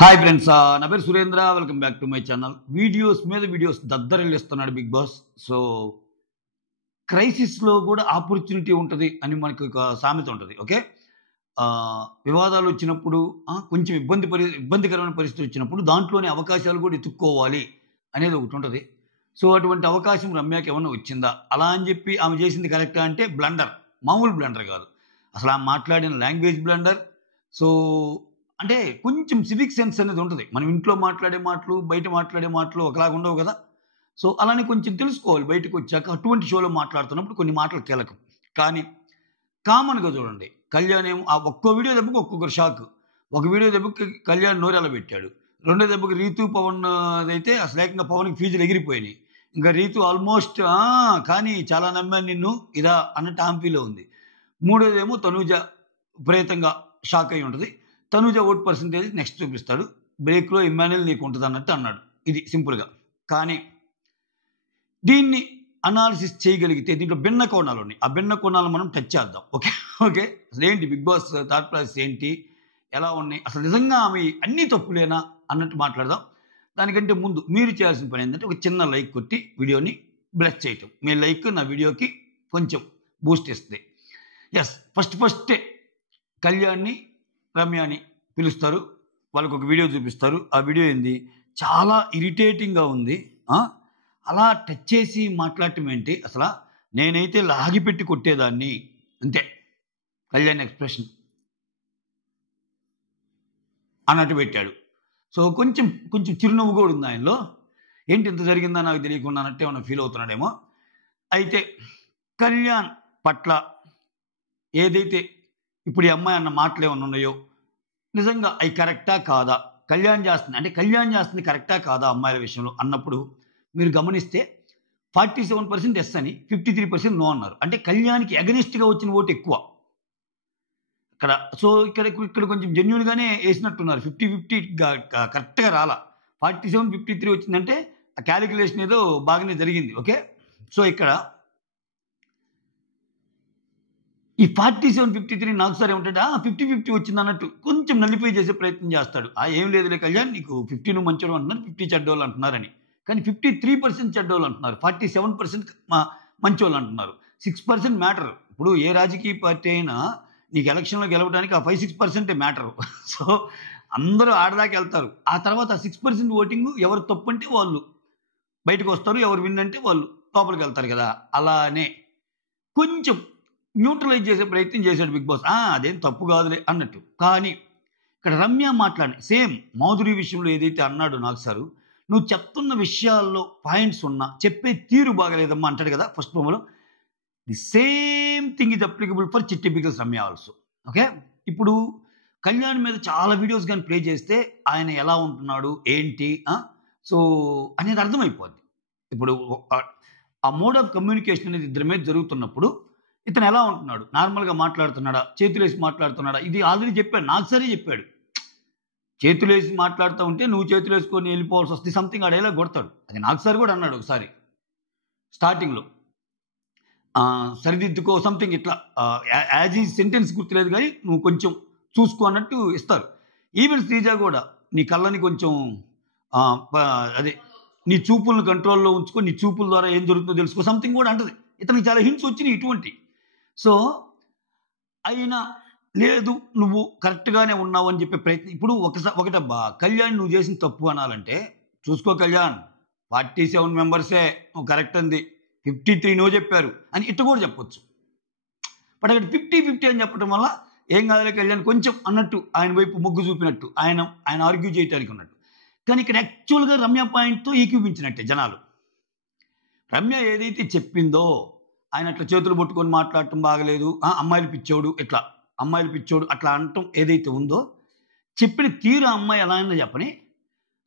Hi friends, నా పేరు Surendra. Welcome back to my channel. Videos మీద వీడియోస్ దద్దరిల్లిస్తున్నాడు బిగ్ బాస్. సో క్రైసిస్లో కూడా ఆపర్చునిటీ ఉంటుంది అని మనకి ఒక సామెత ఉంటుంది. ఓకే, వివాదాలు వచ్చినప్పుడు కొంచెం ఇబ్బందికరమైన పరిస్థితి వచ్చినప్పుడు దాంట్లోనే అవకాశాలు కూడా ఎత్తుక్కోవాలి అనేది ఒకటి ఉంటుంది. సో అటువంటి అవకాశం రమ్యకి ఏమన్నా వచ్చిందా? అలా అని చెప్పి ఆమె చేసింది కరెక్టా అంటే బ్లండర్, మామూలు బ్లండర్ కాదు. అసలు ఆమె మాట్లాడిన లాంగ్వేజ్ బ్లండర్. సో అంటే కొంచెం సివిక్ సెన్స్ అనేది ఉంటుంది. మనం ఇంట్లో మాట్లాడే మాటలు, బయట మాట్లాడే మాటలు ఒకలాగా ఉండవు కదా. సో అలానే కొంచెం తెలుసుకోవాలి బయటకు వచ్చాక. అటువంటి షోలో మాట్లాడుతున్నప్పుడు కొన్ని మాటలు కీలకం. కానీ కామన్గా చూడండి, కళ్యాణ్ ఏమో ఆ ఒక్కో వీడియో దెబ్బకి ఒక్కొక్కరు షాక్. ఒక వీడియో దెబ్బకి కళ్యాణ్ నోరెలా పెట్టాడు, రెండో దెబ్బకి రీతు పవన్ అయితే అసలు ఏకంగా పవన్కి ఫీజులు ఎగిరిపోయినాయి. ఇంకా రీతు ఆల్మోస్ట్ కానీ చాలా నమ్మాను నిన్ను ఇదా అన్నట్టు ఆంపీలో ఉంది. మూడోదేమో తనూజ విపరీతంగా షాక్ అయి ఉంటుంది. తనూజ ఓట్ పర్సంటేజ్ నెక్స్ట్ చూపిస్తాడు, బ్రేక్లో ఇమ్మాన్యుల్ నీకు ఉంటుంది అన్నట్టు అన్నాడు. ఇది సింపుల్గా. కానీ దీన్ని అనాలిసిస్ చేయగలిగితే దీంట్లో భిన్న కోణాలు ఉన్నాయి. ఆ భిన్న కోణాలు మనం టచ్ చేద్దాం. ఓకే ఓకే అసలు ఏంటి బిగ్ బాస్ థాట్ ప్రాసెస్ ఏంటి, ఎలా ఉన్నాయి, అసలు నిజంగా ఆమె అన్నీ తప్పులేనా అన్నట్టు మాట్లాడదాం. దానికంటే ముందు మీరు చేయాల్సిన పని ఏంటంటే ఒక చిన్న లైక్ కొట్టి వీడియోని బ్లెస్ చేయటం. మీ లైక్ నా వీడియోకి కొంచెం బూస్ట్ ఇస్తుంది. ఎస్, ఫస్టే కళ్యాణ్ని రమ్యాని పిలుస్తారు, వాళ్ళకు ఒక వీడియో చూపిస్తారు. ఆ వీడియో ఏంది, చాలా ఇరిటేటింగ్గా ఉంది. అలా టచ్ చేసి మాట్లాడటం ఏంటి, అసలు నేనైతే లాగిపెట్టి కొట్టేదాన్ని అంతే. కళ్యాణ్ ఎక్స్ప్రెషన్ అన్నట్టు పెట్టాడు. సో కొంచెం చిరునవ్వు కూడా ఉంది ఆయనలో. ఏంటి ఇంత జరిగిందా నాకు తెలియకుండా అన్నట్టు ఏమైనా ఫీల్ అవుతున్నాడేమో. అయితే కళ్యాణ్ పట్ల ఏదైతే ఇప్పుడు ఈ అమ్మాయి అన్న మాటలు ఏమన్నా ఉన్నాయో నిజంగా అవి కరెక్టా కాదా, కళ్యాణ్ చేస్తుంది కరెక్టా కాదా అమ్మాయిల విషయంలో అన్నప్పుడు మీరు గమనిస్తే 47% ఎస్ అని 53% నో అన్నారు. అంటే కళ్యాణ్కి అగనిస్ట్గా వచ్చిన ఓటు ఎక్కువ ఇక్కడ. సో ఇక్కడ కొంచెం జెన్యున్గానే వేసినట్టున్నారు. 50-50 కరెక్ట్గా రాలా. 47-53 వచ్చిందంటే ఆ క్యాలిక్యులేషన్ ఏదో బాగానే జరిగింది. ఓకే, సో ఇక్కడ ఈ 47-53 నాకు సరే ఏమంటాడు 50-50 వచ్చింది అన్నట్టు కొంచెం నల్లిఫై చేసే ప్రయత్నం చేస్తాడు. ఏం లేదులే కళ్యాణ్, నీకు 50 నువ్వు మంచోడు అంటున్నారు, 50 చెడ్డోళ్ళు అంటున్నారని. కానీ 53% చెడ్డోళ్ళు అంటున్నారు, 47% మంచోళ్ళు అంటున్నారు. 6% మ్యాటర్. ఇప్పుడు ఏ రాజకీయ పార్టీ అయినా నీకు ఎలక్షన్లో గెలవడానికి ఆ 5-6% మ్యాటరు. సో అందరూ ఆడదాకా వెళ్తారు. ఆ తర్వాత 6% ఓటింగ్ ఎవరు తప్పు అంటే వాళ్ళు బయటకు వస్తారు, ఎవరు విన్ అంటే వాళ్ళు లోపలికి వెళ్తారు కదా. అలానే కొంచెం న్యూట్రలైజ్ చేసే ప్రయత్నం చేశాడు బిగ్ బాస్. అదేం తప్పు కాదులే అన్నట్టు. కానీ ఇక్కడ రమ్య మాట్లాడి సేమ్ మాధురి విషయంలో ఏదైతే అన్నాడో నాకు సారు, నువ్వు చెప్తున్న విషయాల్లో పాయింట్స్ ఉన్నా చెప్పే తీరు బాగలేదమ్మా అంటాడు కదా ఫస్ట్ ప్రోమోలో. The same thing is applicable for Chitti బిగిల్స్ రమ్య ఆల్సో. ఓకే, ఇప్పుడు కళ్యాణ్ మీద చాలా వీడియోస్ కానీ ప్లే చేస్తే ఆయన ఎలా ఉంటున్నాడు ఏంటి సో అనేది అర్థమైపోద్ది. ఇప్పుడు ఆ మోడ్ ఆఫ్ కమ్యూనికేషన్ అనేది ఇద్దరి మీద జరుగుతున్నప్పుడు ఇతను ఎలా ఉంటున్నాడు, నార్మల్గా మాట్లాడుతున్నాడా, చేతులేసి మాట్లాడుతున్నాడా, ఇది ఆల్రెడీ చెప్పాడు, నాకు సరే చెప్పాడు. చేతులేసి మాట్లాడుతూ ఉంటే నువ్వు చేతులు వేసుకొని వెళ్ళిపోవాల్సి వస్తే సంథింగ్ ఆడేలా కొడతాడు. అది నాకు సరే కూడా అన్నాడు ఒకసారి స్టార్టింగ్లో. సరిదిద్దుకో సంథింగ్ ఇట్లా యాజ్ ఈ సెంటెన్స్ గుర్తులేదు కానీ నువ్వు కొంచెం చూసుకో అన్నట్టు ఇస్తారు. ఈవెన్ శ్రీజ కూడా నీ కళ్ళని కొంచెం అదే నీ చూపులను కంట్రోల్లో ఉంచుకో, నీ చూపుల ద్వారా ఏం జరుగుతుందో తెలుసుకో సంథింగ్ కూడా అంటది. ఇతనికి చాలా హింట్స్ వచ్చినాయి ఇటువంటి. సో అయినా లేదు నువ్వు కరెక్ట్గానే ఉన్నావు అని చెప్పే ప్రయత్నం. ఇప్పుడు ఒకటబ్బా, కళ్యాణ్ నువ్వు చేసిన తప్పు అనాలంటే చూసుకో కళ్యాణ్, 47 మెంబర్సే నువ్వు కరెక్ట్ అంది, 53 నో చెప్పారు అని ఇట్టు కూడా చెప్పొచ్చు. బట్ అక్కడ 50-50 అని చెప్పడం వల్ల ఏం కాదులే కళ్యాణ్ కొంచెం అన్నట్టు ఆయన వైపు మొగ్గు చూపినట్టు ఆయన ఆర్గ్యూ చేయటానికి ఉన్నట్టు. కానీ ఇక్కడ యాక్చువల్గా రమ్య పాయింట్తో ఏకీపించినట్టే జనాలు. రమ్య ఏదైతే చెప్పిందో ఆయన అట్లా చేతులు పట్టుకొని మాట్లాడటం బాగలేదు, అమ్మాయిలు పిచ్చోడు అట్లా అనటం ఏదైతే ఉందో చెప్పిన తీరు అమ్మాయి ఎలా అయినా చెప్పని.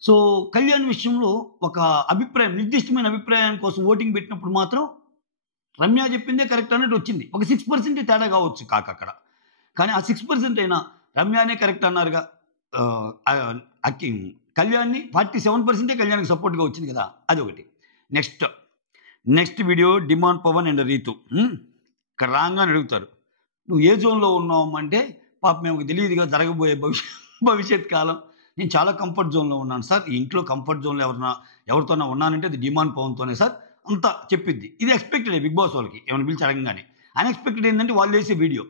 సో కళ్యాణ్ విషయంలో ఒక అభిప్రాయం, నిర్దిష్టమైన అభిప్రాయం కోసం ఓటింగ్ పెట్టినప్పుడు మాత్రం రమ్య చెప్పిందే కరెక్ట్ అన్నట్టు వచ్చింది. ఒక 6% తేడా కావచ్చు అక్కడ. కానీ ఆ 6% అయినా రమ్యానే కరెక్ట్ అన్నారుగా. కళ్యాణ్ని 47% కళ్యాణ్కి సపోర్ట్గా వచ్చింది కదా, అది ఒకటి. Next video demand Pawan and Rithu ఇక్కడ రాగానే అడుగుతారు, నువ్వు ఏ జోన్లో ఉన్నావు అంటే పాప మేము తెలియదుగా జరగబోయే భవిష్యత్ కాలం నేను చాలా కంఫర్ట్ జోన్లో ఉన్నాను సార్, ఈ ఇంట్లో కంఫర్ట్ జోన్లో ఎవరితోనా ఉన్నానంటే అది డిమాండ్ పవన్తోనే సార్ అంతా చెప్పిద్ది. ఇది ఎక్స్పెక్టెడ్ బిగ్ బాస్ వాళ్ళకి ఏమైనా పిలిచి అడగంగానే. అన్ఎక్స్పెక్టెడ్ ఏంటంటే వాళ్ళు వేసే వీడియో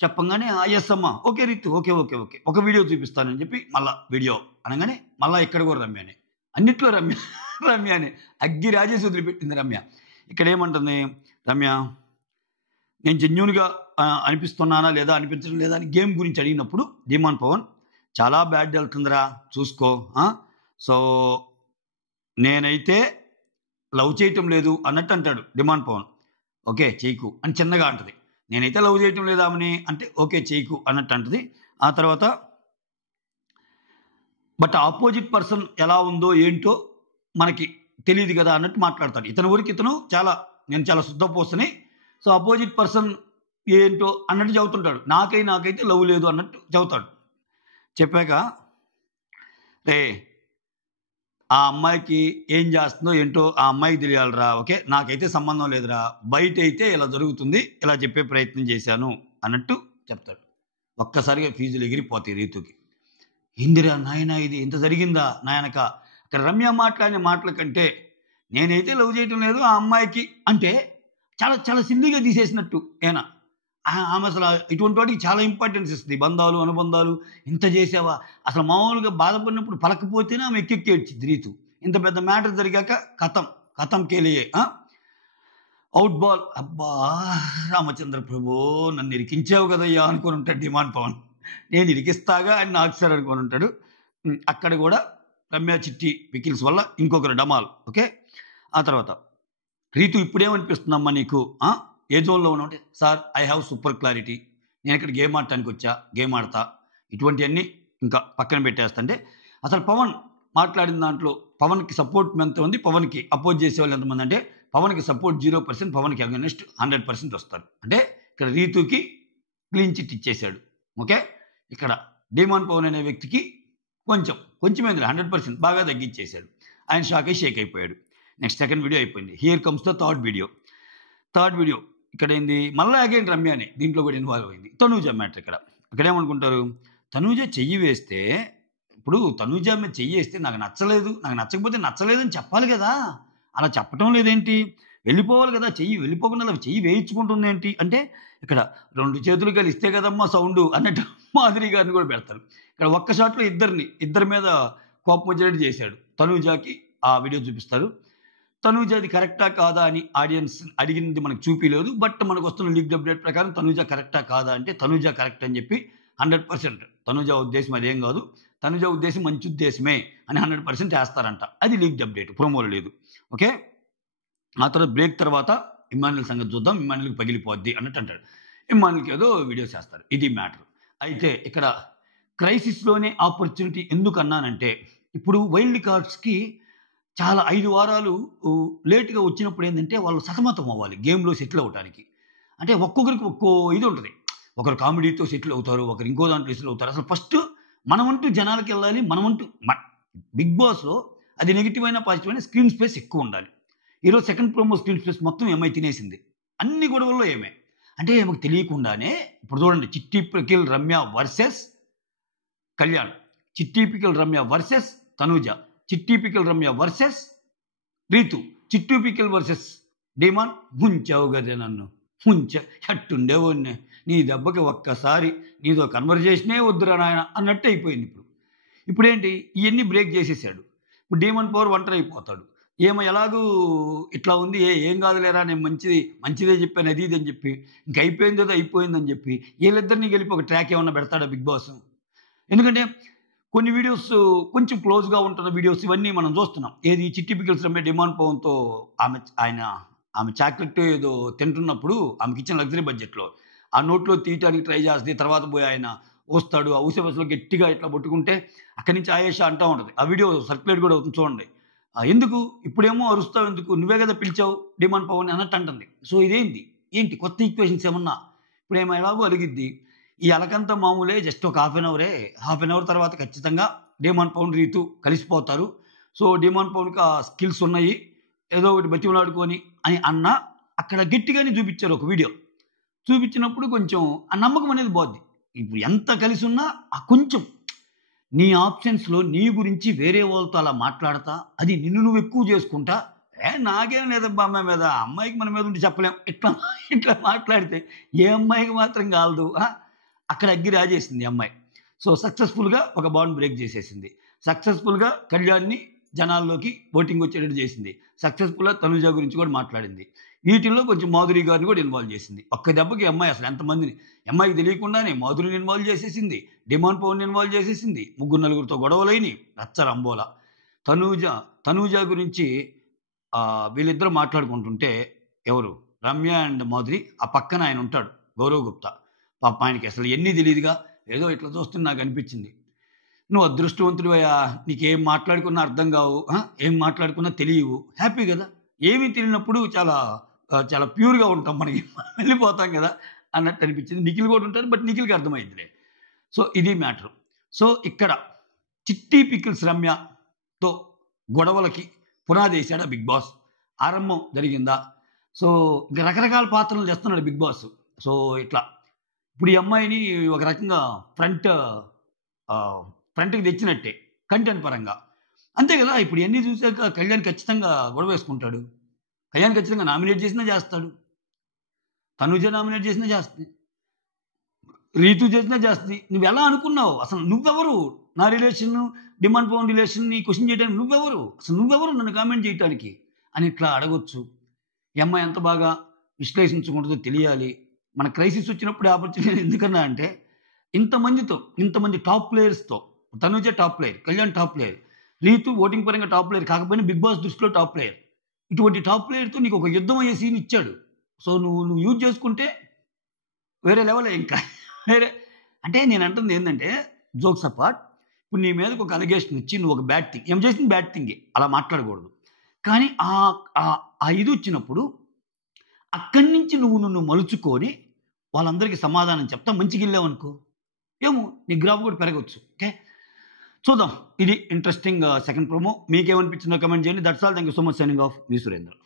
చెప్పంగానే ఎస్ అమ్మా okay Rithu okay okay okay ఒక వీడియో చూపిస్తానని చెప్పి మళ్ళీ వీడియో అనగానే మళ్ళీ ఇక్కడ కూడా రమ్యనే, అన్నిట్లో రమ్యనే అగ్గి రాజేసి వదిలిపెట్టింది రమ్య. ఇక్కడ ఏమంటుంది రమ్య, నేను జెన్యూన్గా అనిపిస్తున్నానా లేదా అనిపించడం లేదా అని గేమ్ గురించి అడిగినప్పుడు డిమాండ్ పవన్ చాలా బ్యాడ్ వెళ్తుందిరా చూసుకో, సో నేనైతే లవ్ చేయటం లేదు అన్నట్టు అంటాడు డిమాండ్ పవన్. ఓకే చేయకు అని చిన్నగా అంటది. నేనైతే లవ్ చేయటం లేదా అని అంటే ఓకే చేయకు అన్నట్టు అంటది. ఆ తర్వాత బట్ ఆపోజిట్ పర్సన్ ఎలా ఉందో ఏంటో మనకి తెలియదు కదా అన్నట్టు మాట్లాడతాడు. ఇతని ఊరికి ఇతను నేను చాలా శుద్ధపోసని, సో ఆపోజిట్ పర్సన్ ఏంటో అన్నట్టు చెబుతుంటాడు. నాకైతే లవ్ లేదు అన్నట్టు చెబుతాడు. చెప్పాక రే ఆ అమ్మాయికి ఏం చేస్తుందో ఏంటో ఆ అమ్మాయికి తెలియాలిరా, ఓకే నాకైతే సంబంధం లేదురా, బయట అయితే ఇలా జరుగుతుంది, ఇలా చెప్పే ప్రయత్నం చేశాను అన్నట్టు చెప్తాడు. ఒక్కసారిగా ఫీజులు ఎగిరిపోతాయి రీతుకి. ఏందిరా నాయన ఇది ఇంత జరిగిందా నాయనక. అక్కడ రమ్య మాట్లాడిన మాటల కంటే నేనైతే లవ్ చేయటం లేదు ఆ అమ్మాయికి అంటే చాలా చాలా సిల్లీగా తీసేసినట్టు ఏనా. ఆమె అసలు ఇటువంటి వాటికి చాలా ఇంపార్టెన్స్ ఇస్తుంది. బంధాలు అనుబంధాలు ఇంత చేసావా, అసలు మామూలుగా బాధపడినప్పుడు పలకపోతేనే ఆమె ఎక్కెక్కేడ్చింది రీతు. ఇంత పెద్ద మ్యాటర్ జరిగాక కథం కేలియే అవుట్ బాల్. అబ్బా రామచంద్ర ప్రభు నన్ను ఇరికించావు కదయ్యా అనుకుని ఉంటాడు డిమాండ్ పవన్. నేను ఇరికిస్తాగా అని నాకు సార్ అనుకుని ఉంటాడు. అక్కడ కూడా రమ్య చిట్టి పికిల్స్ వల్ల ఇంకొకరు డమాల్. ఓకే ఆ తర్వాత రీతు ఇప్పుడేమనిపిస్తుందమ్మా నీకు, ఏ జోన్లో ఉన్నావు? Sir I have super clarity, నేను ఇక్కడ గేమ్ ఆడటానికి వచ్చా, గేమ్ ఆడతా, ఇటువంటివన్నీ ఇంకా పక్కన పెట్టేస్తంటే అసలు పవన్ మాట్లాడిన దాంట్లో పవన్కి సపోర్ట్ ఎంత ఉంది, పవన్కి అపోజ్ చేసే వాళ్ళు ఎంతమంది అంటే పవన్కి సపోర్ట్ 0%, పవన్కి అగెన్స్ట్ 100% వస్తారు. అంటే ఇక్కడ రీతుకి క్లీన్ చిట్ ఇచ్చేశాడు. ఓకే ఇక్కడ డిమాండ్ పవన్ అనే వ్యక్తికి కొంచెం ఏంది 100% బాగా తగ్గించేశాడు. ఆయన షేక్ అయిపోయాడు. నెక్స్ట్ సెకండ్ వీడియో అయిపోయింది. Here comes the third video. ఇక్కడ ఏంది మళ్ళీ అగైన్ రమ్యనే దీంట్లో కూడా ఇన్వాల్వ్ అయింది. తనూజ మ్యాటర్. ఇక్కడ ఏమనుకుంటారు, తనూజ చెయ్యి వేస్తే, ఇప్పుడు తనూజ మీద చెయ్యి వేస్తే నాకు నచ్చకపోతే నచ్చలేదని చెప్పాలి కదా, అలా చెప్పటం లేదేంటి, వెళ్ళిపోవాలి కదా, వెళ్ళిపోకుండా అలా చెయ్యి వేయించుకుంటుంది ఏంటి అంటే ఇక్కడ 2 చేతులు కలిస్తే కదమ్మా సౌండ్ అన్నట్టు మాధురి గారిని కూడా పెడతారు. ఇక్కడ ఒక్క షాట్లో ఇద్దరి మీద కోపం వచ్చేటట్టు చేశాడు. తనూజకి ఆ వీడియో చూపిస్తారు. తనూజ అది కరెక్టా కాదా అని ఆడియన్స్ అడిగింది మనకు చూపించలేదు. బట్ మనకు వస్తున్న లీక్ అప్డేట్ ప్రకారం తనూజ కరెక్టా కాదా అంటే తనూజ కరెక్ట్ అని చెప్పి 100% తనూజ ఉద్దేశం అదేం కాదు, తనూజ ఉద్దేశం మంచి ఉద్దేశమే అని 100% వేస్తారంట. అది లీక్ అప్డేట్, ప్రోమోలు లేదు. ఓకే ఆ తర్వాత బ్రేక్ తర్వాత ఇమ్మాన్యుల్ సంగతి చూద్దాం, ఇమ్మాన్యుల్కి పగిలిపోద్ది అన్నట్టు అంటాడు. ఇమ్మాన్యుల్కి ఏదో వీడియోస్ వేస్తారు. ఇది మ్యాటర్. అయితే ఇక్కడ క్రైసిస్లోనే ఆపర్చునిటీ ఎందుకు అన్నానంటే ఇప్పుడు వైల్డ్ కార్డ్స్కి చాలా 5 వారాలు లేట్గా వచ్చినప్పుడు ఏంటంటే వాళ్ళు సతమతం అవ్వాలి గేమ్లో సెటిల్ అవ్వడానికి. అంటే ఒక్కొక్కరికి ఒక్కో ఇది ఉంటుంది. ఒకరు కామెడీతో సెటిల్ అవుతారు, ఒకరు ఇంకో దాంట్లో సెటిల్ అవుతారు. అసలు ఫస్ట్ మనమంటూ జనాలకి వెళ్ళాలి. బిగ్ బాస్లో అది నెగిటివ్ అయినా పాజిటివ్ అయినా స్క్రీన్ స్పేస్ ఎక్కువ ఉండాలి. ఈరోజు సెకండ్ ప్రోమో స్క్రీన్ స్పేస్ మొత్తం ఏమై తినేసింది. అన్ని గొడవల్లో ఏమే అంటే ఏమకు తెలియకుండానే ఇప్పుడు చూడండి, చిట్టి పికిల్ రమ్య వర్సెస్ కళ్యాణ్, చిట్టి పికిల్ రమ్య వర్సెస్ తనూజ, చిట్టి పికిల్ రమ్య వర్సెస్ రీతు, చిట్టు పికిల్ వర్సెస్ డిమాండ్. ముంచావు కదే నన్ను, ఎట్టుండేవో నీ దెబ్బకి ఒక్కసారి నీతో కన్వర్జేషనే వద్దురా నాయన అన్నట్టు అయిపోయింది. ఇప్పుడేంటి ఇవన్నీ బ్రేక్ చేసేసాడు. ఇప్పుడు డిమాండ్ పవర్ ఒంటరి అయిపోతాడు. ఎలాగూ ఇట్లా ఉంది, ఏం కాదులేరా నేను మంచిదే చెప్పాను అది ఇది అని చెప్పి ఇంక అయిపోయిందని చెప్పి వీళ్ళిద్దరినీ గెలిపి ఒక ట్రాక్ ఏమన్నా పెడతాడా బిగ్ బాస్? ఎందుకంటే కొన్ని వీడియోస్ కొంచెం క్లోజ్గా ఉంటున్న వీడియోస్ ఇవన్నీ మనం చూస్తున్నాం. ఏది చిట్టి పికిల్స్ రమ్య డిమాండ్ పవన్తో ఆమె చాక్లెట్ ఏదో తింటున్నప్పుడు ఆమెకి ఇచ్చిన లగ్జరీ బడ్జెట్లో ఆ నోట్లో తీయటానికి ట్రై చేస్తుంది. తర్వాత పోయి ఆయన వస్తాడు, ఆ ఊసే బస్సులో గట్టిగా ఇట్లా పట్టుకుంటే అక్కడి నుంచి ఆయేషా అంటూ ఉంటుంది. ఆ వీడియో సర్క్యులేట్ కూడా అవుతుంది చూడండి. ఎందుకు ఇప్పుడేమో అరుస్తావు, ఎందుకు నువ్వే కదా పిలిచావు డిమాండ్ పవన్ అన్నట్టు అంటుంది. సో ఏంటి కొత్త ఈక్వేషన్స్ ఏమన్నా? ఇప్పుడేమో ఎలాగో అలిగిద్ది. ఈ అలకంతా మామూలే, జస్ట్ ఒక హాఫ్ అన్ అవర్ తర్వాత ఖచ్చితంగా డిమాండ్ పవన్ రీతు కలిసిపోతారు. సో డిమాండ్ పవన్కి ఆ స్కిల్స్ ఉన్నాయి, ఏదో ఒకటి బతిమలాడుకొని అని అక్కడ గట్టిగానే చూపించారు. ఒక వీడియో చూపించినప్పుడు కొంచెం ఆ నమ్మకం అనేది పోద్ది. ఇప్పుడు ఎంత కలిసి ఉన్నా ఆ కొంచెం నీ ఆప్షన్స్‌లో నీ గురించి వేరే వాళ్ళతో అలా మాట్లాడతా, అది నిన్ను నువ్వు ఎక్కువ చేసుకుంటా, నాకేం లేదబ్బా అమ్మాయి మీద, అమ్మాయికి మన మీద ఉండి చెప్పలేం. ఇట్లా ఇట్లా మాట్లాడితే ఏ అమ్మాయికి మాత్రం కాలదు. అక్కడ అగ్గి రాజేసింది ఈ అమ్మాయి. సో, సక్సెస్‌ఫుల్‌గా ఒక బాండ్ బ్రేక్ చేసేసింది. సక్సెస్‌ఫుల్‌గా కళ్యాణ్‌ని జనాల్లోకి ఓటింగ్ వచ్చేటట్టు చేసింది. సక్సెస్‌ఫుల్‌గా తనుజ గురించి కూడా మాట్లాడింది. వీటిల్లో కొంచెం మాధురి గారిని కూడా ఇన్వాల్వ్ చేసింది. ఒక్క దెబ్బకి ఈ అమ్మాయి అసలు ఎంతమందిని, అమ్మాయికి తెలియకుండానే మాధురిని ఇన్వాల్వ్ చేసేసింది. డిమాండ్ పవన్‌ని ఇన్వాల్వ్ చేసేసింది. ముగ్గురు నలుగురితో గొడవలైనయి. రచ్చరంబోల. తనూజ తనూజ గురించి వీళ్ళిద్దరూ మాట్లాడుకుంటుంటే ఎవరు? రమ్య అండ్ మాధురి. ఆ పక్కన ఆయన ఉంటాడు గౌరవ్ గుప్తా. పాపం ఆయనకి అసలు ఎన్ని తెలీదుగా. ఏదో ఇట్లా చూస్తుంటే నాకనిపించింది. నువ్వు అదృష్టవంతుడివయ్యా. నీకేం మాట్లాడుకున్నా అర్థం కావు. ఏం మాట్లాడుకున్నా తెలియవు. హ్యాపీ గదా! ఏమీ తెలియనప్పుడు చాలా ప్యూర్‌గా ఉంటాం మనకి. వెళ్ళిపోతాం గదా! అన్నట్టు అనిపించింది. నిఖిల్ కూడా ఉంటాడు. బట్ నిఖిల్‌కి అర్థమైద్దిలే. సో, ఇది మ్యాటర్. సో, ఇక్కడ చిట్టి పికిల్స్ రమ్యతో గొడవలకి పునాదేశాడా బిగ్ బాస్. ఆరంభం జరిగిందా? సో, ఇంక రకరకాల పాత్రలు చేస్తున్నాడు బిగ్ బాస్. సో, ఇట్లా ఇప్పుడు ఈ అమ్మాయిని ఒక రకంగా ఫ్రంట్‌కి తెచ్చినట్టే కంటెంట్ పరంగా. అంతే గదా! ఇప్పుడు ఇయన్నీ చూసాక కళ్యాణ్ ఖచ్చితంగా గొడవేసుకుంటాడు. కళ్యాణ్ ఖచ్చితంగా నామినేట్ చేసినా చేస్తాడు. తనుజ నామినేట్ చేసినా చేస్తది. రీతు చేసినా చేస్తది. నువ్వెలా అనుకున్నావు? అసలు నువ్వెవరు? నా రిలేషను, డిమాండ్ పవన్ రిలేషన్‌ని క్వెషన్ చేయడానికి నువ్వెవరు? అసలు నువ్వెవరు నన్ను కామెంట్ చేయటానికి? అని ఇట్లా అడగొచ్చు. ఈ అమ్మాయి ఎంత బాగా విశ్లేషించుకుంటుందో తెలియాలి. మన క్రైసిస్ వచ్చినప్పుడు ఆపర్చునిటీ ఎందుకన్నా అంటే, ఇంతమంది టాప్ ప్లేయర్స్‌తో Tanuja top player, Kalyan top player, Ritu voting పరంగా టాప్ ప్లేయర్ కాకపోయినా బిగ్ బాస్ దృష్టిలో టాప్ ప్లేయర్. ఇటువంటి టాప్ ప్లేయర్‌తో నీకు ఒక యుద్ధం అయ్యే సీన్ ఇచ్చాడు. సో, నువ్వు యూజ్ చేసుకుంటే వేరే లెవెలే ఇంకా. వేరే అంటే నేనంటుంది ఏందంటే, జోక్స్ అపార్ట్. ఇప్పుడు నీ మీదకి ఒక అలిగేషన్ వచ్చి నువ్వు ఒక బ్యాడ్ థింగ్ ఏం చేసింది బ్యాడ్ థింగే. అలా మాట్లాడకూడదు. కానీ ఆ ఇదొచ్చినప్పుడు అక్కడి నుంచి నువ్వు మలుచుకొని వాళ్ళందరికీ సమాధానం చెప్తా మంచిగెళ్ళావనుకో, ఏమో నీ గ్రాఫ్ కూడా పెరగొచ్చు. ఓకే. చూద్దాం. ఇది ఇంట్రెస్టింగ్ సెకండ్ ప్రోమో. మీకేమనిపించిందో కామెంట్ చేయండి. That's all. Thank you so much. Signing off. Me Surendra.